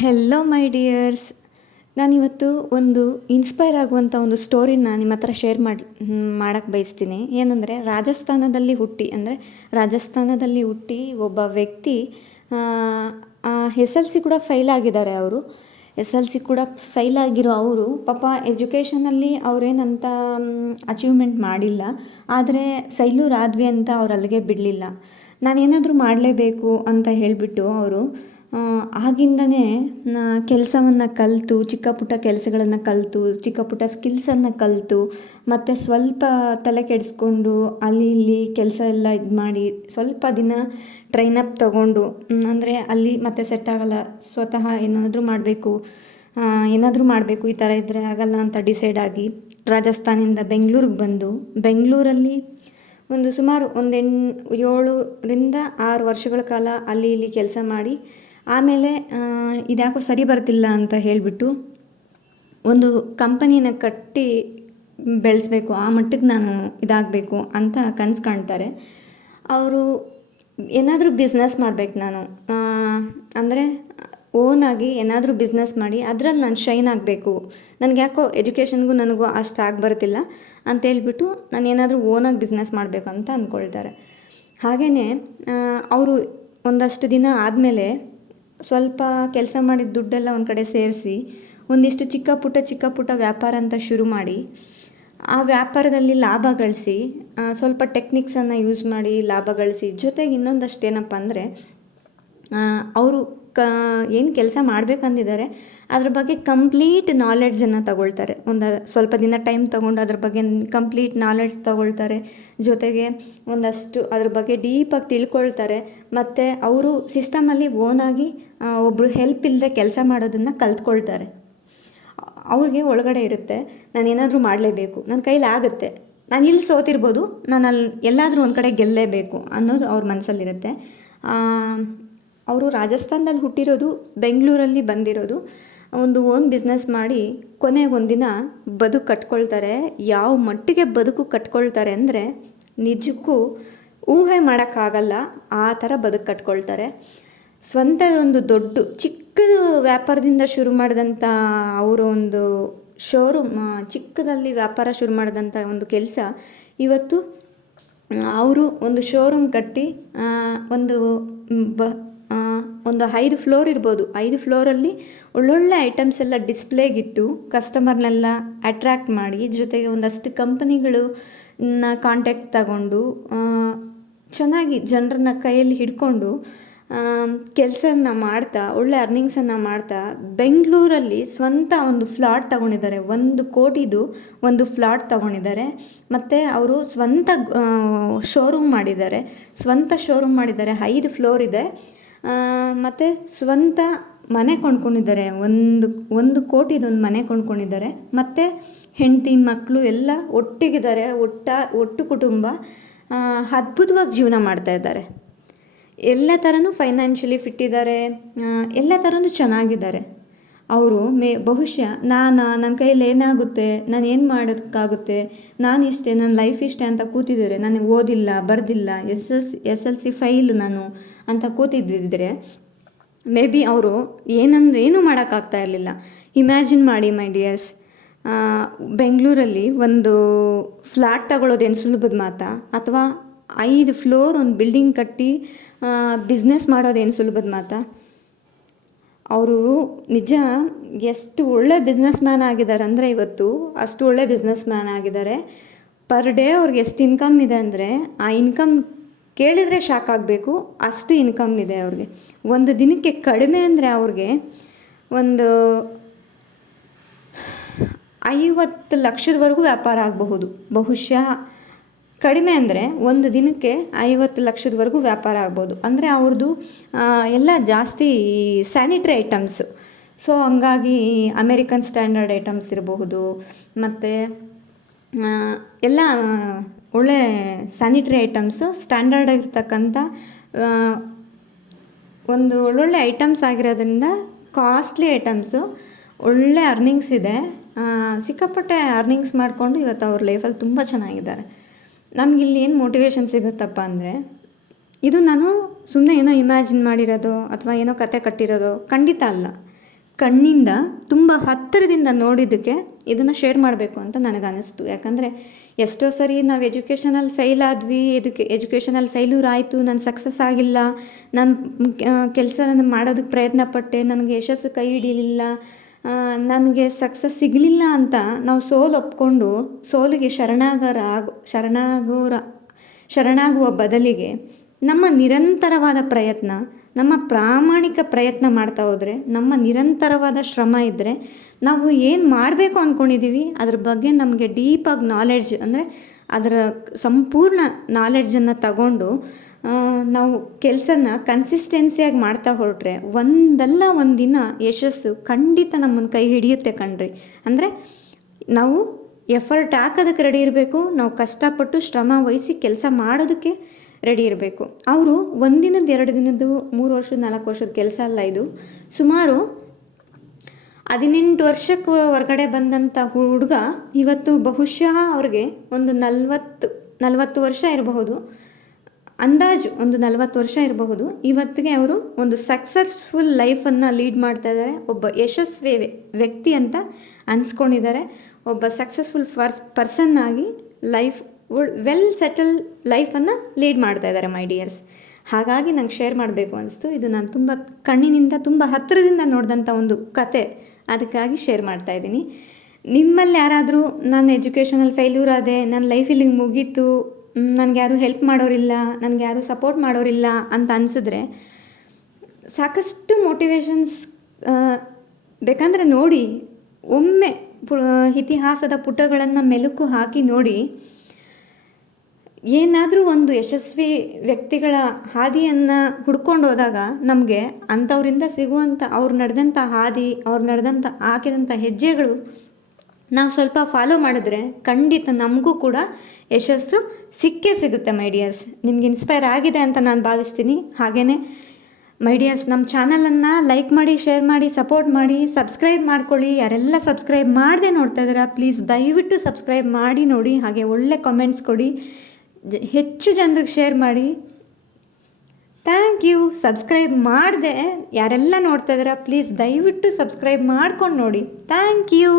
Hello ಮೈ dears ನಾನಿವತ್ತು ಒಂದು inspire ಆಗುವಂಥ ಒಂದು ಸ್ಟೋರಿನ ನಿಮ್ಮ ಹತ್ರ ಶೇರ್ ಮಾಡಿ ಮಾಡೋಕ್ಕೆ ಬಯಸ್ತೀನಿ. ಏನಂದರೆ, ರಾಜಸ್ಥಾನದಲ್ಲಿ ಹುಟ್ಟಿ, ಅಂದರೆ ರಾಜಸ್ಥಾನದಲ್ಲಿ ಹುಟ್ಟಿ ಒಬ್ಬ ವ್ಯಕ್ತಿ ಎಸ್ ಎಲ್ ಸಿ ಕೂಡ ಫೈಲ್ ಆಗಿದ್ದಾರೆ ಅವರು. ಎಸ್ ಎಲ್ ಸಿ ಕೂಡ ಫೈಲ್ ಆಗಿರೋ ಅವರು, ಪಾಪ ಎಜುಕೇಷನಲ್ಲಿ ಅವರೇನಂತ ಅಚೀವ್ಮೆಂಟ್ ಮಾಡಿಲ್ಲ. ಆದರೆ ಫೈಲು ರಾದ್ವಿ ಅಂತ ಅವ್ರು ಅಲ್ಲಿಗೆ ಬಿಡಲಿಲ್ಲ. ನಾನೇನಾದರೂ ಮಾಡಲೇಬೇಕು ಅಂತ ಹೇಳಿಬಿಟ್ಟು ಅವರು ಆಗಿಂದನೇ ನಾ ಕೆಲಸವನ್ನು ಕಲಿತು, ಚಿಕ್ಕ ಪುಟ್ಟ ಕೆಲಸಗಳನ್ನು ಕಲಿತು, ಚಿಕ್ಕ ಪುಟ್ಟ ಸ್ಕಿಲ್ಸನ್ನು ಕಲಿತು, ಮತ್ತು ಸ್ವಲ್ಪ ತಲೆ ಕೆಡಿಸ್ಕೊಂಡು ಅಲ್ಲಿ ಇಲ್ಲಿ ಕೆಲಸ ಎಲ್ಲ ಇದು ಮಾಡಿ ಸ್ವಲ್ಪ ದಿನ ಟ್ರೈನಪ್ ತಗೊಂಡು ಅಂದರೆ ಅಲ್ಲಿ ಮತ್ತೆ ಸೆಟ್ ಆಗೋಲ್ಲ, ಸ್ವತಃ ಏನಾದರೂ ಮಾಡಬೇಕು ಏನಾದರೂ ಮಾಡಬೇಕು, ಈ ಥರ ಇದ್ದರೆ ಆಗಲ್ಲ ಅಂತ ಡಿಸೈಡ್ ಆಗಿ ರಾಜಸ್ಥಾನಿಂದ ಬೆಂಗಳೂರಿಗೆ ಬಂದು, ಬೆಂಗಳೂರಲ್ಲಿ ಒಂದು ಸುಮಾರು ಒಂದೆಂಟು ಏಳರಿಂದ ಆರು ವರ್ಷಗಳ ಕಾಲ ಅಲ್ಲಿ ಇಲ್ಲಿ ಕೆಲಸ ಮಾಡಿ ಆಮೇಲೆ ಇದ್ಯಾಕೋ ಸರಿ ಬರ್ತಿಲ್ಲ ಅಂತ ಹೇಳಿಬಿಟ್ಟು ಒಂದು ಕಂಪನಿನ ಕಟ್ಟಿ ಬೆಳೆಸ್ಬೇಕು, ಆ ಮಟ್ಟಕ್ಕೆ ನಾನು ಇದಾಗಬೇಕು ಅಂತ ಕನಸು ಕಾಣ್ತಾರೆ. ಅವರು ಏನಾದರೂ ಬಿಸ್ನೆಸ್ ಮಾಡಬೇಕು ನಾನು ಅಂದರೆ ಓನಾಗಿ ಏನಾದರೂ ಬಿಸ್ನೆಸ್ ಮಾಡಿ ಅದರಲ್ಲಿ ನಾನು ಶೈನ್ ಆಗಬೇಕು. ನನಗೆ ಯಾಕೋ ಎಜುಕೇಷನ್ಗೂ ನನಗೂ ಅಷ್ಟು ಆಗಿ ಬರ್ತಿಲ್ಲ ಅಂತೇಳ್ಬಿಟ್ಟು ನಾನು ಏನಾದರೂ ಓನಾಗಿ ಬಿಸ್ನೆಸ್ ಮಾಡಬೇಕು ಅಂತ ಅಂದ್ಕೊಳ್ತಾರೆ. ಹಾಗೆಯೇ ಅವರು ಒಂದಷ್ಟು ದಿನ ಆದಮೇಲೆ ಸ್ವಲ್ಪ ಕೆಲಸ ಮಾಡಿದ ದುಡ್ಡೆಲ್ಲ ಒಂದು ಕಡೆ ಸೇರಿಸಿ ಒಂದಿಷ್ಟು ಚಿಕ್ಕ ಪುಟ್ಟ ಚಿಕ್ಕ ಪುಟ್ಟ ವ್ಯಾಪಾರ ಅಂತ ಶುರು ಮಾಡಿ, ಆ ವ್ಯಾಪಾರದಲ್ಲಿ ಲಾಭ ಗಳಿಸಿ ಸ್ವಲ್ಪ ಟೆಕ್ನಿಕ್ಸನ್ನು ಯೂಸ್ ಮಾಡಿ ಲಾಭ ಗಳಿಸಿ, ಜೊತೆಗೆ ಇನ್ನೊಂದಷ್ಟು ಏನಪ್ಪ ಅಂದರೆ ಅವರು ಕ, ಏನು ಕೆಲಸ ಮಾಡಬೇಕಂದಿದ್ದಾರೆ, ಅದ್ರ ಬಗ್ಗೆ ಕಂಪ್ಲೀಟ್ ನಾಲೆಡ್ಜನ್ನು ತಗೊಳ್ತಾರೆ. ಒಂದು ಸ್ವಲ್ಪ ದಿನ ಟೈಮ್ ತೊಗೊಂಡು ಅದ್ರ ಬಗ್ಗೆ ಕಂಪ್ಲೀಟ್ ನಾಲೆಡ್ಜ್ ತಗೊಳ್ತಾರೆ. ಜೊತೆಗೆ ಒಂದಷ್ಟು ಅದ್ರ ಬಗ್ಗೆ ಡೀಪಾಗಿ ತಿಳ್ಕೊಳ್ತಾರೆ. ಮತ್ತು ಅವರು ಸಿಸ್ಟಮಲ್ಲಿ ಓನಾಗಿ ಒಬ್ಬರು ಹೆಲ್ಪ್ ಇಲ್ಲದೆ ಕೆಲಸ ಮಾಡೋದನ್ನು ಕಲ್ತ್ಕೊಳ್ತಾರೆ. ಅವ್ರಿಗೆ ಒಳಗಡೆ ಇರುತ್ತೆ, ನಾನು ಏನಾದರೂ ಮಾಡಲೇಬೇಕು ನನ್ನ ಕೈಲಿ ಆಗುತ್ತೆ. ನಾನು ಇಲ್ಲಿ ಸೋತಿರ್ಬೋದು, ನಾನು ಅಲ್ಲಿ ಎಲ್ಲಾದರೂ ಒಂದು ಕಡೆ ಗೆಲ್ಲಲೇಬೇಕು ಅನ್ನೋದು ಅವ್ರ ಮನಸ್ಸಲ್ಲಿರುತ್ತೆ ಅವರು ರಾಜಸ್ಥಾನದಲ್ಲಿ ಹುಟ್ಟಿರೋದು, ಬೆಂಗಳೂರಲ್ಲಿ ಬಂದಿರೋದು. ಒಂದು ಓನ್ ಬಿಸ್ನೆಸ್ ಮಾಡಿ ಕೊನೆಗೆ ಒಂದಿನ ಬದುಕು ಕಟ್ಕೊಳ್ತಾರೆ. ಯಾವ ಮಟ್ಟಿಗೆ ಬದುಕು ಕಟ್ಕೊಳ್ತಾರೆ ಅಂದರೆ ನಿಜಕ್ಕೂ ಊಹೆ ಮಾಡೋಕ್ಕಾಗಲ್ಲ, ಆ ಥರ ಬದುಕು ಕಟ್ಕೊಳ್ತಾರೆ. ಸ್ವಂತ ಒಂದು ದೊಡ್ಡ, ಚಿಕ್ಕ ವ್ಯಾಪಾರದಿಂದ ಶುರು ಮಾಡಿದಂಥ ಅವರು ಒಂದು ಶೋರೂಮ್ ಚಿಕ್ಕದಲ್ಲಿ ವ್ಯಾಪಾರ ಶುರು ಮಾಡಿದಂಥ ಒಂದು ಕೆಲಸ. ಇವತ್ತು ಅವರು ಒಂದು ಶೋರೂಮ್ ಕಟ್ಟಿ ಒಂದು ಬ ಒಂದು ಐದು ಫ್ಲೋರ್ ಇರ್ಬೋದು. ಐದು ಫ್ಲೋರಲ್ಲಿ ಒಳ್ಳೊಳ್ಳೆ ಐಟಮ್ಸ್ ಎಲ್ಲ ಡಿಸ್ಪ್ಲೇಗಿಟ್ಟು ಕಸ್ಟಮರ್ನೆಲ್ಲ ಅಟ್ರ್ಯಾಕ್ಟ್ ಮಾಡಿ, ಜೊತೆಗೆ ಒಂದಷ್ಟು ಕಂಪನಿಗಳು ಕಾಂಟ್ಯಾಕ್ಟ್ ತಗೊಂಡು ಚೆನ್ನಾಗಿ ಜನರನ್ನ ಕೈಯಲ್ಲಿ ಹಿಡ್ಕೊಂಡು ಕೆಲಸನ ಮಾಡ್ತಾ, ಒಳ್ಳೆ ಅರ್ನಿಂಗ್ಸನ್ನು ಮಾಡ್ತಾ, ಬೆಂಗಳೂರಲ್ಲಿ ಸ್ವಂತ ಒಂದು ಫ್ಲಾಟ್ ತಗೊಂಡಿದ್ದಾರೆ. ಒಂದು ಕೋಟಿದು ಒಂದು ಫ್ಲಾಟ್ ತಗೊಂಡಿದ್ದಾರೆ. ಮತ್ತು ಅವರು ಸ್ವಂತ ಶೋರೂಮ್ ಮಾಡಿದ್ದಾರೆ. ಸ್ವಂತ ಶೋರೂಮ್ ಮಾಡಿದ್ದಾರೆ. ಐದು ಫ್ಲೋರ್ ಇದೆ. ಮತ್ತು ಸ್ವಂತ ಮನೆ ಕೊಂಡ್ಕೊಂಡಿದ್ದಾರೆ. ಒಂದು ಒಂದು ಕೋಟಿದೊಂದು ಮನೆ ಕೊಂಡ್ಕೊಂಡಿದ್ದಾರೆ. ಮತ್ತು ಹೆಂಡತಿ ಮಕ್ಕಳು ಎಲ್ಲ ಒಟ್ಟಿಗಿದ್ದಾರೆ. ಒಟ್ಟ, ಒಟ್ಟು ಕುಟುಂಬ ಅದ್ಭುತವಾಗಿ ಜೀವನ ಮಾಡ್ತಾ ಇದ್ದಾರೆ. ಎಲ್ಲ ಥರನೂ ಫೈನಾನ್ಷಿಯಲಿ ಫಿಟ್ ಇದ್ದಾರೆ. ಎಲ್ಲ ಥರನೂ ಚೆನ್ನಾಗಿದ್ದಾರೆ. ಅವರು, ಮೇ, ಬಹುಶಃ ನಾನು ನನ್ನ ಕೈಯಲ್ಲಿ ಏನಾಗುತ್ತೆ? ನಾನು ಏನು ಮಾಡೋದಕ್ಕಾಗುತ್ತೆ ನಾನು ಇಷ್ಟೇ ನನ್ನ ಲೈಫ್ ಇಷ್ಟೇ ಅಂತ ಕೂತಿದ್ದಾರೆ ನನಗೆ ಓದಿಲ್ಲ, ಬರೆದಿಲ್ಲ, S S S L C fail ನಾನು ಅಂತ ಕೂತಿದ್ದಿದ್ರೆ, ಮೇ ಬಿ ಅವರು ಏನಂದ್ರೆ ಏನೂ ಮಾಡೋಕ್ಕಾಗ್ತಾ ಇರಲಿಲ್ಲ. ಇಮ್ಯಾಜಿನ್ ಮಾಡಿ, ಮೈ ಡಿಯರ್ಸ್ ಬೆಂಗಳೂರಲ್ಲಿ ಒಂದು ಫ್ಲ್ಯಾಟ್ ತಗೊಳ್ಳೋದೇನು ಸುಲಭದ ಮಾತಾ? ಅಥವಾ ಐದು ಫ್ಲೋರ್, ಒಂದು ಬಿಲ್ಡಿಂಗ್ ಕಟ್ಟಿ ಬಿಸ್ನೆಸ್ ಮಾಡೋದೇನು ಸುಲಭದ ಮಾತಾ? ಅವರು ನಿಜ ಎಷ್ಟು ಒಳ್ಳೆ ಬಿಸ್ನೆಸ್ ಮ್ಯಾನ್ ಆಗಿದ್ದಾರೆ ಅಂದರೆ ಇವತ್ತು ಅಷ್ಟು ಒಳ್ಳೆ ಬಿಸ್ನೆಸ್ ಮ್ಯಾನ್ ಆಗಿದ್ದಾರೆ. ಪರ್ ಡೇ ಅವ್ರಿಗೆ ಎಷ್ಟು ಇನ್ಕಮ್ ಇದೆ ಅಂದರೆ ಆ ಇನ್ಕಮ್ ಕೇಳಿದರೆ ಶಾಕ್ ಆಗಬೇಕು, ಅಷ್ಟು ಇನ್ಕಮ್ ಇದೆ ಅವ್ರಿಗೆ. ಒಂದು ದಿನಕ್ಕೆ ಕಡಿಮೆ ಅಂದರೆ ಅವ್ರಿಗೆ ಒಂದು ಐವತ್ತು ಲಕ್ಷದವರೆಗೂ ವ್ಯಾಪಾರ ಆಗಬಹುದು. ಬಹುಶಃ ಕಡಿಮೆ ಅಂದರೆ ಒಂದು ದಿನಕ್ಕೆ ಐವತ್ತು ಲಕ್ಷದವರೆಗೂ ವ್ಯಾಪಾರ ಆಗ್ಬೋದು. ಅಂದರೆ ಅವ್ರದ್ದು ಎಲ್ಲ ಜಾಸ್ತಿ ಸ್ಯಾನಿಟ್ರಿ ಐಟಮ್ಸ್. ಸೊ, ಹಂಗಾಗಿ ಅಮೇರಿಕನ್ ಸ್ಟ್ಯಾಂಡರ್ಡ್ ಐಟಮ್ಸ್ ಇರಬಹುದು, ಮತ್ತು ಎಲ್ಲ ಒಳ್ಳೆ ಸ್ಯಾನಿಟ್ರಿ ಐಟಮ್ಸು, ಸ್ಟ್ಯಾಂಡರ್ಡ್ ಆಗಿರ್ತಕ್ಕಂಥ ಒಂದು ಒಳ್ಳೊಳ್ಳೆ ಐಟಮ್ಸ್ ಆಗಿರೋದ್ರಿಂದ ಕಾಸ್ಟ್ಲಿ ಐಟಮ್ಸು, ಒಳ್ಳೆ ಅರ್ನಿಂಗ್ಸ್ ಇದೆ. ಸಿಕ್ಕಾಪಟ್ಟೆ ಅರ್ನಿಂಗ್ಸ್ ಮಾಡಿಕೊಂಡು ಇವತ್ತು ಅವ್ರ ಲೈಫಲ್ಲಿ ತುಂಬ ಚೆನ್ನಾಗಿದ್ದಾರೆ. ನಮಗಿಲ್ಲಿ ಏನು ಮೋಟಿವೇಶನ್ ಸಿಗುತ್ತಪ್ಪ ಅಂದರೆ, ಇದು ನಾನು ಸುಮ್ಮನೆ ಏನೋ ಇಮ್ಯಾಜಿನ್ ಮಾಡಿರೋದು ಅಥವಾ ಏನೋ ಕತೆ ಕಟ್ಟಿರೋದು ಖಂಡಿತ ಅಲ್ಲ. ಕಣ್ಣಿಂದ ತುಂಬ ಹತ್ತಿರದಿಂದ ನೋಡಿದ್ದಕ್ಕೆ ಇದನ್ನು ಶೇರ್ ಮಾಡಬೇಕು ಅಂತ ನನಗನ್ನಿಸ್ತು. ಯಾಕಂದರೆ ಎಷ್ಟೋ ಸರಿ ನಾವು ಎಜುಕೇಷನಲ್ಲಿ ಫೇಲ್ ಆದ್ವಿ ಎಜುಕೆ ಎಜುಕೇಷನಲ್ಲಿ ಫೇಲ್ಯೂರ್ ಆಯಿತು, ನಾನು ಸಕ್ಸಸ್ ಆಗಿಲ್ಲ, ನಾನು ಕೆಲಸ ಮಾಡೋದಕ್ಕೆ ಪ್ರಯತ್ನ ಪಟ್ಟೆ, ನನಗೆ ಯಶಸ್ಸು ಕೈ ಹಿಡಿಲಿಲ್ಲ ನನಗೆ ಸಕ್ಸಸ್ ಸಿಗಲಿಲ್ಲ ಅಂತ ನಾವು ಸೋಲು ಒಪ್ಕೊಂಡು ಸೋಲಿಗೆ ಶರಣಾಗರ ಶರಣಾಗೋರ, ಶರಣಾಗುವ ಬದಲಿಗೆ ನಮ್ಮ ನಿರಂತರವಾದ ಪ್ರಯತ್ನ, ನಮ್ಮ ಪ್ರಾಮಾಣಿಕ ಪ್ರಯತ್ನ ಮಾಡ್ತಾ ಹೋದರೆ, ನಮ್ಮ ನಿರಂತರವಾದ ಶ್ರಮ ಇದ್ದರೆ ನಾವು ಏನು ಮಾಡಬೇಕು ಅಂದ್ಕೊಂಡಿದ್ದೀವಿ ಅದ್ರ ಬಗ್ಗೆ ನಮಗೆ ಡೀಪಾಗಿ ನಾಲೆಡ್ಜ್ ಅಂದರೆ ಅದರ ಸಂಪೂರ್ಣ ನಾಲೆಡ್ಜನ್ನು ತಗೊಂಡು ನಾವು ಕೆಲಸನ ಕನ್ಸಿಸ್ಟೆನ್ಸಿಯಾಗಿ ಮಾಡ್ತಾ ಹೊರಟ್ರೆ ಒಂದಲ್ಲ ಒಂದಿನ ಯಶಸ್ಸು ಖಂಡಿತ ನಮ್ಮನ್ನು ಕೈ ಹಿಡಿಯುತ್ತೆ ಕಣ್ರಿ. ಅಂದರೆ ನಾವು ಎಫರ್ಟ್ ಹಾಕೋದಕ್ಕೆ ರೆಡಿ ಇರಬೇಕು, ನಾವು ಕಷ್ಟಪಟ್ಟು ಶ್ರಮ ವಹಿಸಿ ಕೆಲಸ ಮಾಡೋದಕ್ಕೆ ರೆಡಿ ಇರಬೇಕು. ಅವರು ಒಂದಿನದ ಎರಡು ದಿನದ್ದು, ಮೂರು ವರ್ಷದ, ನಾಲ್ಕು ವರ್ಷದ ಕೆಲಸ ಅಲ್ಲ ಇದು. ಸುಮಾರು ಹದಿನೆಂಟು ವರ್ಷಕ್ಕೆ ಹೊರಗಡೆ ಬಂದಂಥ ಹುಡುಗ ಇವತ್ತು ಬಹುಶಃ ಅವ್ರಿಗೆ ಒಂದು ನಲ್ವತ್ತು, ನಲವತ್ತು ವರ್ಷ ಇರಬಹುದು. ಅಂದಾಜು ಒಂದು ನಲವತ್ತು ವರ್ಷ ಇರಬಹುದು. ಇವತ್ತಿಗೆ ಅವರು ಒಂದು ಸಕ್ಸಸ್ಫುಲ್ ಲೈಫನ್ನು ಲೀಡ್ ಮಾಡ್ತಾ ಇದ್ದಾರೆ. ಒಬ್ಬ ಯಶಸ್ವಿ ವ್ಯಕ್ತಿ ಅಂತ ಅನ್ಸ್ಕೊಂಡಿದ್ದಾರೆ. ಒಬ್ಬ ಸಕ್ಸಸ್ಫುಲ್ ಫರ್ಸ್ ಆಗಿ ಲೈಫ್ ವೆಲ್ ಸೆಟಲ್ ಲೈಫನ್ನು ಲೀಡ್ ಮಾಡ್ತಾ ಇದ್ದಾರೆ ಮೈ ಡಿಯರ್ಸ್ ಹಾಗಾಗಿ ನಂಗೆ ಶೇರ್ ಮಾಡಬೇಕು ಅನಿಸ್ತು. ಇದು ನಾನು ತುಂಬ ಕಣ್ಣಿನಿಂದ, ತುಂಬ ಹತ್ತಿರದಿಂದ ನೋಡಿದಂಥ ಒಂದು ಕತೆ. ಅದಕ್ಕಾಗಿ ಶೇರ್ ಮಾಡ್ತಾ ಇದ್ದೀನಿ. ನಿಮ್ಮಲ್ಲಿ ಯಾರಾದರೂ ನಾನು ಎಜುಕೇಷನಲ್ಲಿ ಫೇಲ್ಯೂರ್ ಆದೆ, ನನ್ನ ಲೈಫ್ ಇಲ್ಲಿಗೆ ಮುಗೀತು ನನಗೆ ಯಾರೂ ಹೆಲ್ಪ್ ಮಾಡೋರಿಲ್ಲ ನನಗೆ ಯಾರೂ ಸಪೋರ್ಟ್ ಮಾಡೋರಿಲ್ಲ ಅಂತ ಅನಿಸಿದ್ರೆ ಸಾಕಷ್ಟು ಮೋಟಿವೇಶನ್ಸ್ ಬೇಕಂದರೆ ನೋಡಿ, ಒಮ್ಮೆ ಪು ಇತಿಹಾಸದ ಪುಟಗಳನ್ನು ಮೆಲುಕು ಹಾಕಿ ನೋಡಿ, ಏನಾದರೂ ಒಂದು ಯಶಸ್ವಿ ವ್ಯಕ್ತಿಗಳ ಹಾದಿಯನ್ನು ಹುಡ್ಕೊಂಡು ಹೋದಾಗ ನಮಗೆ ಅಂಥವರಿಂದ ಸಿಗುವಂಥ ಅವ್ರು ನಡೆದಂಥ ಹಾದಿ, ಅವ್ರು ನಡೆದಂಥ, ಹಾಕಿದಂಥ ಹೆಜ್ಜೆಗಳು ನಾವು ಸ್ವಲ್ಪ ಫಾಲೋ ಮಾಡಿದ್ರೆ ಖಂಡಿತ ನಮಗೂ ಕೂಡ ಯಶಸ್ಸು ಸಿಕ್ಕೇ ಸಿಗುತ್ತೆ ಮೈಡಿಯರ್ಸ್ ನಿಮ್ಗೆ ಇನ್ಸ್ಪೈರ್ ಆಗಿದೆ ಅಂತ ನಾನು ಭಾವಿಸ್ತೀನಿ. ಹಾಗೆಯೇ ಮೈಡಿಯರ್ಸ್ ನಮ್ಮ ಚಾನಲನ್ನು ಲೈಕ್ ಮಾಡಿ ಶೇರ್ ಮಾಡಿ ಸಪೋರ್ಟ್ ಮಾಡಿ ಸಬ್ಸ್ಕ್ರೈಬ್ ಮಾಡ್ಕೊಳ್ಳಿ. ಯಾರೆಲ್ಲ ಸಬ್ಸ್ಕ್ರೈಬ್ ಮಾಡದೆ ನೋಡ್ತಾ ಇದ್ದೀರಾ ಪ್ಲೀಸ್ ದಯವಿಟ್ಟು ಸಬ್ಸ್ಕ್ರೈಬ್ ಮಾಡಿ ನೋಡಿ. ಹಾಗೆ ಒಳ್ಳೆ ಕಮೆಂಟ್ಸ್ ಕೊಡಿ. ಹೆಚ್ಚು ಜನರಿಗೆ ಶೇರ್ ಮಾಡಿ. ಥ್ಯಾಂಕ್ ಯು ಸಬ್ಸ್ಕ್ರೈಬ್ ಮಾಡಿದೆ. ಯಾರೆಲ್ಲ ನೋಡ್ತಾ ಇದ್ದೀರಾ ಪ್ಲೀಸ್ ದಯವಿಟ್ಟು ಸಬ್ಸ್ಕ್ರೈಬ್ ಮಾಡ್ಕೊಂಡು ನೋಡಿ. Thank you